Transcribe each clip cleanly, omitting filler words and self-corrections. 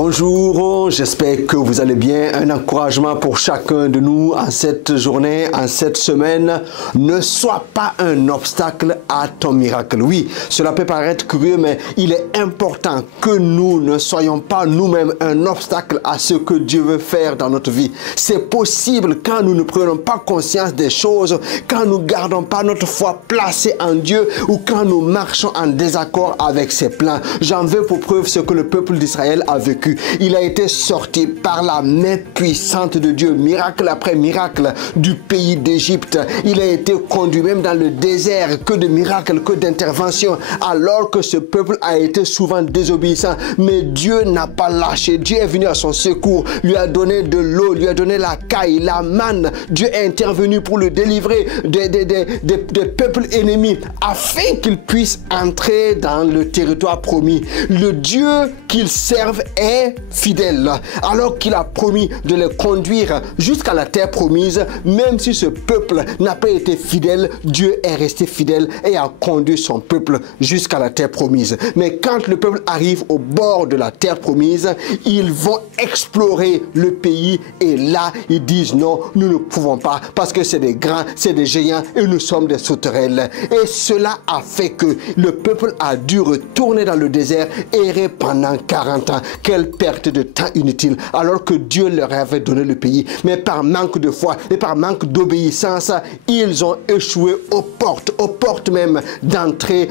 Bonjour, j'espère que vous allez bien. Un encouragement pour chacun de nous en cette journée, en cette semaine. Ne sois pas un obstacle à ton miracle. Oui, cela peut paraître curieux, mais il est important que nous ne soyons pas nous-mêmes un obstacle à ce que Dieu veut faire dans notre vie. C'est possible quand nous ne prenons pas conscience des choses, quand nous ne gardons pas notre foi placée en Dieu ou quand nous marchons en désaccord avec ses plans. J'en veux pour preuve ce que le peuple d'Israël a vécu. Il a été sorti par la main puissante de Dieu, miracle après miracle du pays d'Égypte. Il a été conduit même dans le désert, que de miracles, que d'interventions, alors que ce peuple a été souvent désobéissant. Mais Dieu n'a pas lâché. Dieu est venu à son secours, lui a donné de l'eau, lui a donné la caille, la manne. Dieu est intervenu pour le délivrer des peuples ennemis, afin qu'il puisse entrer dans le territoire promis. Le Dieu qu'ils servent est fidèle, alors qu'il a promis de les conduire jusqu'à la terre promise. Même si ce peuple n'a pas été fidèle, Dieu est resté fidèle et a conduit son peuple jusqu'à la terre promise. Mais quand le peuple arrive au bord de la terre promise, ils vont explorer le pays et là ils disent non, nous ne pouvons pas parce que c'est des grands, c'est des géants et nous sommes des sauterelles. Et cela a fait que le peuple a dû retourner dans le désert, errer pendant 40 ans. Quelle perte de temps inutile, alors que Dieu leur avait donné le pays. Mais par manque de foi et par manque d'obéissance, ils ont échoué aux portes même d'entrer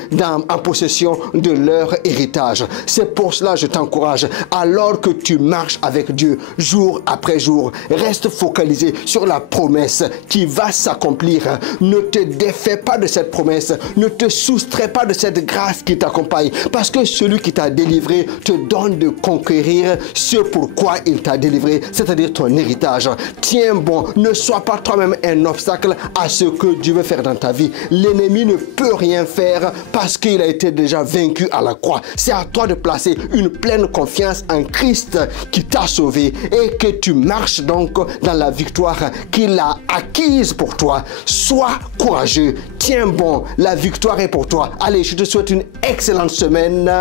en possession de leur héritage. C'est pour cela que je t'encourage, alors que tu marches avec Dieu jour après jour, reste focalisé sur la promesse qui va s'accomplir. Ne te défais pas de cette promesse, ne te soustrais pas de cette grâce qui t'accompagne, parce que celui qui t'a délivré te donne de conquérir ce pourquoi il t'a délivré, c'est-à-dire ton héritage. Tiens bon, ne sois pas toi-même un obstacle à ce que Dieu veut faire dans ta vie. L'ennemi ne peut rien faire parce qu'il a été déjà vaincu à la croix. C'est à toi de placer une pleine confiance en Christ qui t'a sauvé et que tu marches donc dans la victoire qu'il a acquise pour toi. Sois courageux, tiens bon, la victoire est pour toi. Allez, je te souhaite une excellente semaine.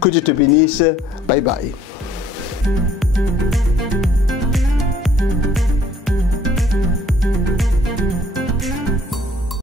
Que Dieu te bénisse. Bye bye.